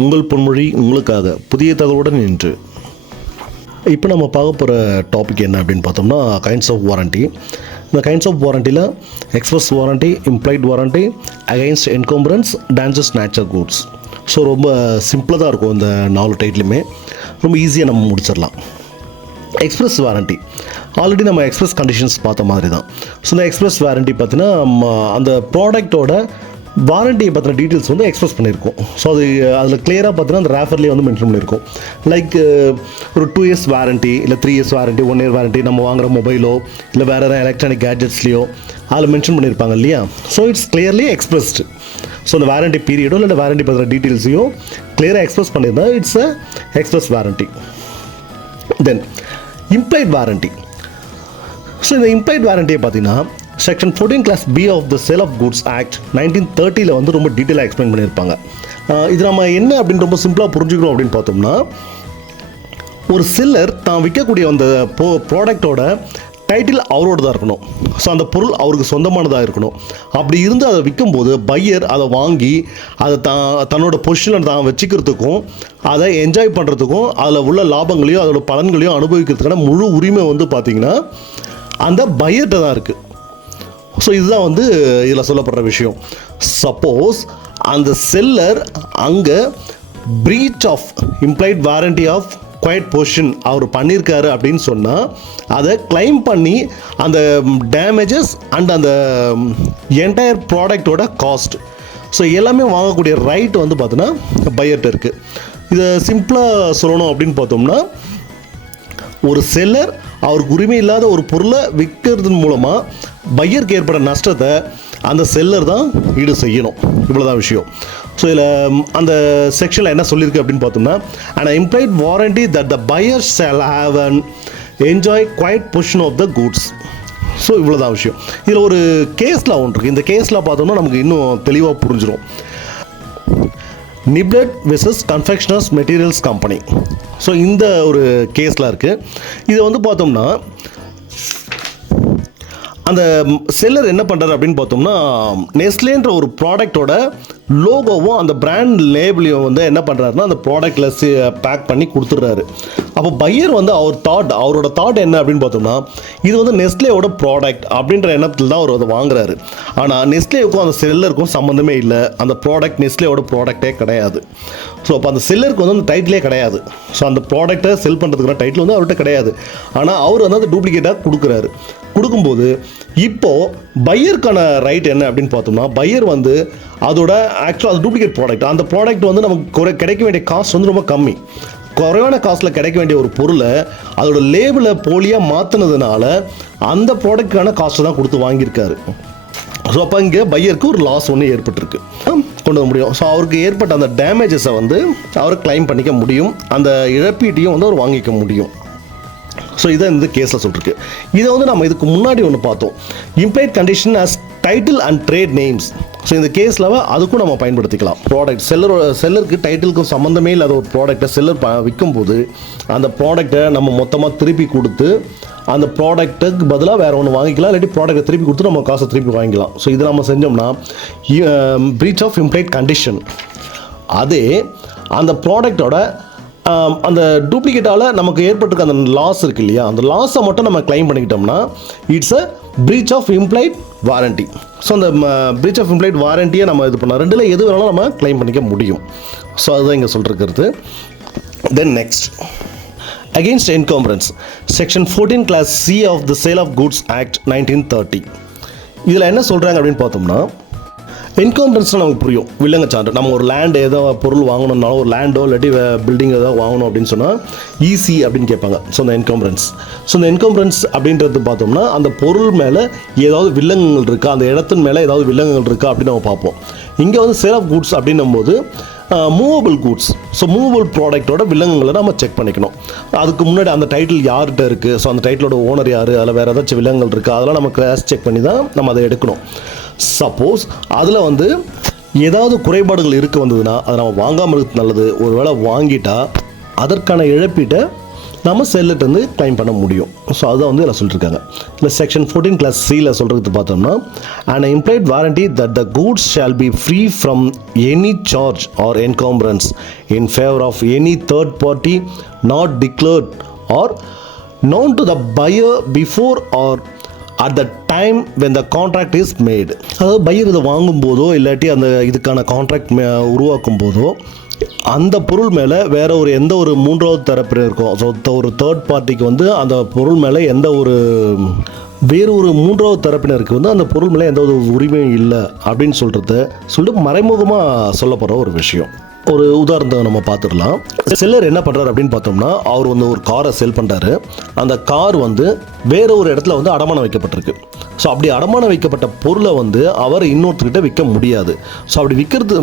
உங்கள் பொன்மொழி உங்களுக்காக புதிய தகவலுடன் இன்று. இப்போ நம்ம பார்க்க போகிற டாபிக் என்ன அப்படின்னு பார்த்தோம்னா கைண்ட்ஸ் ஆஃப் வாரண்ட்டி. இந்த கைண்ட்ஸ் ஆஃப் வாரண்டியில் express warranty, implied warranty, against encumbrance, dangerous nature goods. So ரொம்ப சிம்பிளாக தான் இருக்கும். இந்த 4 டைட்டிலுமே ரொம்ப ஈஸியாக நம்ம முடிச்சிடலாம். எக்ஸ்பிரஸ் வாரண்ட்டி ஆல்ரெடி நம்ம எக்ஸ்பிரஸ் கண்டிஷன்ஸ் பார்த்த மாதிரி தான். ஸோ இந்த எக்ஸ்பிரஸ் வாரண்ட்டி பார்த்தீங்கன்னா அந்த ப்ராடக்டோட வாரண்டியை பற்றின டீட்டெயில்ஸ் வந்து எக்ஸ்பிரஸ் பண்ணியிருக்கோம். ஸோ அதில் கிளியராக பார்த்தீங்கன்னா அந்த ரேஃபர்லேயே வந்து மென்ஷன் பண்ணியிருக்கோம். லைக் ஒரு 2 இயர்ஸ் வாரண்ட்டி, இல்லை 3 இயர்ஸ் வாரண்ட்டி, 1 இயர் வாரண்ட்டி, நம்ம வாங்குகிற மொபைலோ இல்லை வேறு எதாவது எலக்ட்ரானிக் கேட்ஜெட்ஸ்லையோ அதில் மென்ஷன் பண்ணியிருப்பாங்க இல்லையா. So it's clearly expressed. So அந்த வாரண்ட்டி பீரியடோ இல்லை வாரண்ட்டி பற்றின டீட்டெயில்ஸையும் கிளியராக எக்ஸ்பிரஸ் பண்ணியிருந்தா it's a express warranty. Then implied warranty. So இந்த இம்ப்ளைட் வாரண்ட்டியை பார்த்தீங்கன்னா section 14 clause B of the sale of goods act 1930 வந்து ரொம்ப டீட்டெயிலாக எக்ஸ்பிளைன் பண்ணியிருப்பாங்க. இது நம்ம என்ன அப்படின்னு ரொம்ப சிம்பிளாக புரிஞ்சுக்கிறோம் அப்படின்னு பார்த்தோம்னா, ஒரு செல்லர் தான் விற்கக்கூடிய அந்த ப்ராடக்டோட டைட்டில் அவரோட தான் இருக்கணும். ஸோ அந்த பொருள் அவருக்கு சொந்தமானதாக இருக்கணும். அப்படி இருந்து அதை விற்கும்போது பையர் அதை வாங்கி அதை தன்னோட பொசிஷனில் தான் வச்சுக்கிறதுக்கும் அதை என்ஜாய் பண்ணுறதுக்கும் அதில் உள்ள லாபங்களையும் அதோட பலன்களையும் அனுபவிக்கிறதுக்கான முழு உரிமை வந்து பார்த்திங்கன்னா அந்த பையர்கிட்ட தான் இருக்குது. ஸோ இதுதான் வந்து இதில் சொல்லப்படுற விஷயம். சப்போஸ் அந்த செல்லர் அங்கே breach of implied warranty of quiet possession அவர் பண்ணியிருக்காரு அப்படின்னு சொன்னால் அதை கிளைம் பண்ணி அந்த டேமேஜஸ் அண்ட் அந்த என்டையர் ப்ராடக்டோட காஸ்ட், ஸோ எல்லாமே வாங்கக்கூடிய ரைட் வந்து பார்த்தீங்கன்னா பையர்கிட்ட இருக்குது. இதை சிம்பிளாக சொல்லணும் அப்படின்னு பார்த்தோம்னா, ஒரு செல்லர் அவருக்கு உரிமை இல்லாத ஒரு பொருளை விற்கிறது மூலமாக பையருக்கு ஏற்பட நஷ்டத்தை அந்த செல்லர் தான் ஈடு செய்யணும். இவ்வளோதான் விஷயம். ஸோ இதில் அந்த செக்ஷனில் என்ன சொல்லியிருக்கு அப்படின்னு பார்த்தோம்னா, and implied warranty that the buyer shall have and enjoy quiet possession of the goods. So இவ்வளோதான் விஷயம். இதில் ஒரு கேஸில் ஒன்று இருக்குது. இந்த கேஸில் பார்த்தோம்னா நமக்கு இன்னும் தெளிவாக புரிஞ்சிடும். நிப்லெட் வெர்சஸ் கன்ஃபெக்ஷனர்ஸ் மெட்டீரியல்ஸ் கம்பெனி. ஸோ இந்த ஒரு கேஸில் இருக்குது. இதை வந்து பார்த்தோம்னா அந்த செல்லர் என்ன பண்ணுறாரு அப்படின்னு பார்த்தோம்னா, நெஸ்லேன்ற ஒரு ப்ராடக்டோட லோகோவும் அந்த பிராண்ட் லேபிளையும் வந்து என்ன பண்ணுறாருன்னா அந்த ப்ராடக்டில் பேக் பண்ணி கொடுத்துட்றாரு. அப்போ பையர் வந்து அவரோட தாட் என்ன அப்படின்னு பார்த்தோம்னா, இது வந்து நெஸ்லேவோட ப்ராடக்ட் அப்படின்ற எண்ணத்தில் தான் அவர் அதை வாங்குறாரு. ஆனால் நெஸ்லேவுக்கும் அந்த செல்லருக்கும் சம்மந்தமே இல்லை. அந்த ப்ராடக்ட் நெஸ்லேவோட ப்ராடக்டே கிடையாது. ஸோ அப்போ அந்த செல்லருக்கு வந்து அந்த டைட்டிலே கிடையாது. ஸோ அந்த ப்ராடக்டை செல் பண்ணுறதுக்கான டைட்டில் வந்து அவர்கிட்ட கிடையாது. ஆனால் அவர் வந்து அந்த டூப்ளிகேட்டாக கொடுக்கும்போது இப்போது பையருக்கான ரைட் என்ன அப்படின்னு பார்த்தோம்னா, பையர் வந்து அதோட ஆக்சுவலாக அது டூப்ளிகேட் ப்ராடக்ட், அந்த ப்ராடக்ட் வந்து நமக்கு கிடைக்க வேண்டிய காஸ்ட் வந்து ரொம்ப கம்மி. குறைவான காஸ்ட்டில் கிடைக்க வேண்டிய ஒரு பொருளை அதோட லேபிளை போலியாக மாற்றினதுனால அந்த ப்ராடக்ட்டுக்கான காஸ்ட்டை தான் கொடுத்து வாங்கியிருக்காரு. ஸோ அப்போ இங்கே பையருக்கு ஒரு லாஸ் ஒன்று ஏற்பட்டிருக்கு, கொண்டு வர முடியும். ஸோ அவருக்கு ஏற்பட்ட அந்த டேமேஜஸை வந்து அவர் கிளைம் பண்ணிக்க முடியும். அந்த இழப்பீட்டையும் வந்து அவர் வாங்கிக்க முடியும். ஸோ இதை இந்த கேஸில் சொல்லிருக்கு. இதை வந்து நம்ம இதுக்கு முன்னாடி ஒன்று பார்த்தோம், implied condition as title and trade names. So இந்த கேஸில் அதுக்கும் நம்ம பயன்படுத்திக்கலாம். ப்ராடக்ட் செல்லருக்கு டைட்டிலுக்கும் சம்மந்தமே இல்லாத ஒரு ப்ராடக்டை செல்லர் விற்கும்போது அந்த ப்ராடக்டை நம்ம மொத்தமாக திருப்பி கொடுத்து அந்த ப்ராடக்ட்டுக்கு பதிலாக வேறு ஒன்று வாங்கிக்கலாம், இல்லாட்டி ப்ராடக்ட்டை திருப்பி கொடுத்து நம்ம காசை திருப்பி வாங்கிக்கலாம். ஸோ இதை நம்ம செஞ்சோம்னா பிரீச் ஆஃப் இம்ப்ளைட் கண்டிஷன். அதே அந்த ப்ராடக்டோட அந்த டூப்ளிகேட்டால் நமக்கு ஏற்பட்டிருக்க அந்த லாஸ் இருக்குது இல்லையா, அந்த லாஸை மட்டும் நம்ம கிளைம் பண்ணிக்கிட்டோம்னா it's a breach of implied warranty. So அந்த பிரீச் ஆஃப் இம்ப்ளைட் வாரண்ட்டியை நம்ம இது பண்ணலாம். ரெண்டில் எது வேணாலும் நம்ம கிளைம் பண்ணிக்க முடியும். ஸோ அதுதான் இங்கே சொல்லிருக்கிறது. Then next, against encumbrance section 14 clause c of the sale of goods act 1930. இதில் என்ன சொல்கிறாங்க அப்படின்னு பார்த்தோம்னா, என்கம்பரன்ஸ்னால் நமக்கு புரியும், வில்லங்க சான்று. நம்ம ஒரு லேண்ட் ஏதோ பொருள் வாங்கணும்னாலும், ஒரு லேண்டோ இல்லாட்டி பில்டிங் ஏதோ வாங்கணும் அப்படின்னு சொன்னால் ஈஸி அப்படின்னு கேட்பாங்க. ஸோ அந்த என்கம்பரன்ஸ். ஸோ இந்த என்கம்பரன்ஸ் அப்படின்றது பார்த்தோம்னா அந்த பொருள் மேலே ஏதாவது வில்லங்கங்கள் இருக்கா, அந்த இடத்தின் மேலே ஏதாவது வில்லங்கங்கள் இருக்கா அப்படின்னு நம்ம பார்ப்போம். இங்கே வந்து சேல் ஆஃப் குட்ஸ் அப்படின்னும் போது மூவபிள் குட்ஸ், ஸோ மூவபிள் ப்ராடக்டோட வில்லங்கங்களை நம்ம செக் பண்ணிக்கணும். அதுக்கு முன்னாடி அந்த டைட்டில் யார்கிட்ட இருக்குது, ஸோ அந்த டைட்டிலோட ஓனர் யார், அதில் வேறு ஏதாச்சும் வில்லங்கங்கள் இருக்கா, அதெல்லாம் நம்ம கிராஸ் செக் பண்ணி தான் நம்ம அதை எடுக்கணும். சப்போஸ் அதில் வந்து ஏதாவது குறைபாடுகள் இருக்க வந்ததுன்னா அதை நம்ம வாங்காமல் இருக்கிறது நல்லது. ஒரு வேளை வாங்கிட்டால் அதற்கான இழப்பீட்டை நம்ம செல்லர்ட்ட இருந்து கிளைம் பண்ண முடியும். ஸோ அதுதான் வந்து இதில் சொல்லியிருக்காங்க. இல்லை செக்ஷன் 14 கிளாஸ் சியில் சொல்கிறது பார்த்தோம்னா, an implied warranty that the goods shall be free from any charge or encumbrance in favor of any third party not declared or known to the buyer before or at the time when the contract is made. அதாவது pier இதை வாங்கும் போதோ இல்லாட்டி அந்த இதுக்கான contract உருவாக்கும் போதோ அந்த பொருள் மேலே வேற ஒரு எந்த ஒரு மூன்றாவது தரப்பினர் இருக்கும். ஸோ ஒரு தேர்ட் பார்ட்டிக்கு வந்து அந்த பொருள் மேலே எந்த ஒரு வேறு ஒரு மூன்றாவது தரப்பினருக்கு வந்து அந்த பொருள் மேலே எந்த ஒரு உரிமையும் இல்லை அப்படின்னு சொல்லிட்டு மறைமுகமாக சொல்லப்படுற ஒரு விஷயம். ஒரு உதாரணத்தை நம்ம பார்த்துடலாம். செல்லர் என்ன பண்ணுறாரு அப்படின்னு பார்த்தோம்னா, அவர் வந்து ஒரு காரை செல் பண்ணுறாரு. அந்த கார் வந்து வேற ஒரு இடத்துல வந்து அடமானம் வைக்கப்பட்டிருக்கு. ஸோ அப்படி அடமானம் வைக்கப்பட்ட பொருளை வந்து அவர் இன்னொருத்தர்கிட்ட விற்க முடியாது. ஸோ அப்படி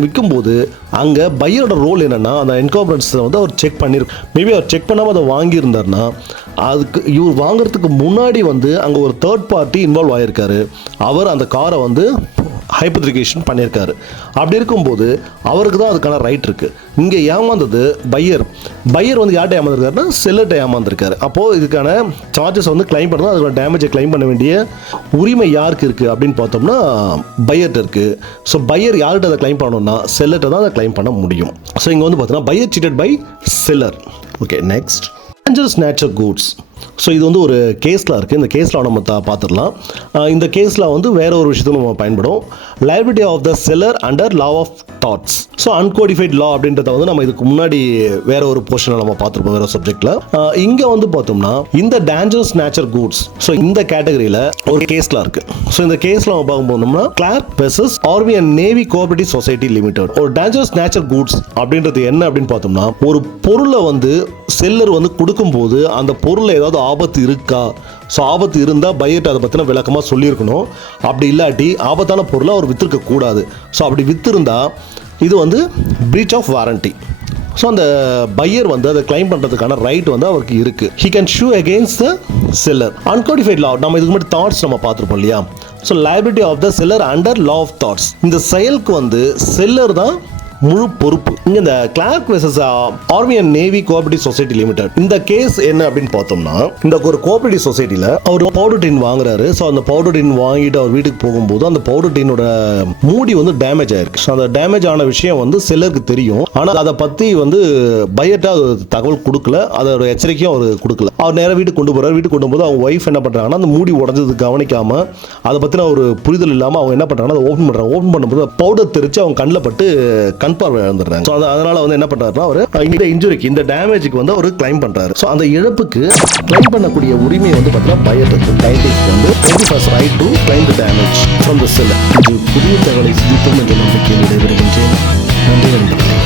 விற்கும்போது அங்கே பையரோட ரோல் என்னென்னா, அந்த என்கம்பரன்ஸை வந்து அவர் செக் பண்ணியிருக்கும். மேபி அவர் செக் பண்ணாமல் அதை வாங்கியிருந்தார்னா, அதுக்கு இவர் வாங்குறதுக்கு முன்னாடி வந்து அங்கே ஒரு தேர்ட் பார்ட்டி இன்வால்வ் ஆகியிருக்காரு. அவர் அந்த காரை வந்து ஹைப்போதெகேஷன் பண்ணியிருக்காரு. அப்படி இருக்கும்போது அவருக்கு தான் அதுக்கான ரைட் இருக்குது. இங்கே ஏமாந்தது பையர் வந்து யார்கிட்ட ஏமாந்துருக்காருன்னா செல்லர்கிட்ட ஏமாந்துருக்காரு. அப்போது இதுக்கான சார்ஜஸ் வந்து கிளைம் பண்ணணும், அதுக்கான டேமேஜை கிளைம் பண்ண வேண்டிய உரிமை யாருக்கு இருக்குது அப்படின்னு பார்த்தோம்னா பையர்கிட்ட இருக்குது. ஸோ பையர் யார்கிட்ட அதை கிளைம் பண்ணணும்னா செல்லர்கிட்ட தான் அதை கிளைம் பண்ண முடியும். ஸோ இங்கே வந்து பார்த்தோன்னா buyer cheated by seller. Okay, next dangerous nature goods. So இது வந்து ஒரு கேஸில் இருக்குது. இந்த கேஸில் நம்ம பார்த்துடலாம். இந்த கேஸில் வந்து வேற ஒரு விஷயத்துக்கு நம்ம பயன்படும். liability of the seller under law of torts. So uncodified law அப்படின்றத வந்து நம்ம இதுக்கு முன்னாடி வேற ஒரு போர்ஷனில் நம்ம பார்த்துருப்போம் வேற சப்ஜெக்டில். இங்கே வந்து பார்த்தோம்னா இந்த டேஞ்சரஸ் நேச்சர் கூட்ஸ், ஸோ இந்த கேட்டகரியில் ஒரு கேஸில் இருக்குது. ஸோ இந்த கேஸில் நம்ம பார்க்க போனோம்னா Clarke versus army and navy cooperative society limited. ஒரு டேஞ்சரஸ் நேச்சர் கூட்ஸ் அப்படின்றது என்ன அப்படின்னு பார்த்தோம்னா, ஒரு பொருளை வந்து செல்லர் வந்து கொடுக்கும்போது அந்த பொருளை ஏதாவது ஆபத்து இருக்கா, ஸோ ஆபத்து இருந்தால் பையர்ட்ட அதை பற்றின விளக்கமாக சொல்லியிருக்கணும். அப்படி இல்லாட்டி ஆபத்தான பொருளை அவர் விற்றுருக்க கூடாது. ஸோ அப்படி விற்றுருந்தா இது வந்து பிரீச் ஆஃப் வாரண்டி. ஸோ அந்த பையர் வந்து அதை கிளைம் பண்ணுறதுக்கான ரைட் வந்து அவருக்கு இருக்குது. He can sue against the seller. Uncodified law நம்ம இதுக்கு முன்னாடி தாட்ஸ் நம்ம பார்த்துருப்போம் இல்லையா. So liability of the seller under law of torts. இந்த செயலுக்கு வந்து செல்லர் தான் முழு பொறுப்பு. இங்கே இந்த Clarke versus army and navy cooperative society limited இந்த கேஸ் என்ன அப்படின்னு பார்த்தோம்னா, இந்த ஒரு கோஆபரேட்டிவ் சொசைட்டியில் அவர் பவுடர் டின் வாங்குறாரு. ஸோ அந்த பவுடர் டின் வாங்கிட்டு அவர் வீட்டுக்கு போகும்போது அந்த பவுடர் டின்னோட மூடி வந்து டேமேஜ் ஆயிருக்கு. ஸோ அந்த டேமேஜ் ஆன விஷயம் வந்து செல்லருக்கு தெரியும். ஆனால் அதை பற்றி வந்து பையர்ட்ட தகவல் கொடுக்கல, அதோட எச்சரிக்கையும் அவர் கொடுக்கல. அவர் நேராக வீட்டுக்கு கொண்டு போகிறார். வீட்டுக்கு கொண்டு போது அவங்க ஒய்ஃப் என்ன பண்ணுறாங்கன்னா, அந்த மூடி உடஞ்சது கவனிக்காமல் அதை பற்றின ஒரு புரிதல் இல்லாமல் அவங்க என்ன பண்ணுறாங்கன்னா, அதை ஓப்பன் பண்ணுறாங்க. ஓப்பன் பண்ணும்போது பவுடர் தெரிச்சு அவங்க கண்ணில் பட்டு பார்வை இழந்துடுறாங்க. ஸோ அதனால வந்து என்ன பண்றாருன்னா, அவர் இந்த இன்ஜுரிக்கு இந்த டேமேஜுக்கு வந்து அவர் கிளைம் பண்றாரு. ஸோ அந்த இழப்புக்கு கிளைம் பண்ணக்கூடிய உரிமை வந்து பார்த்தீங்கன்னா பையருக்கு வந்து right to claim the damage from the seller. இது புதிய தகவலை சிந்திக்கும் என்ற நம்பிக்கையில் விடைபெறுகின்றேன். நன்றி நண்பர்களே.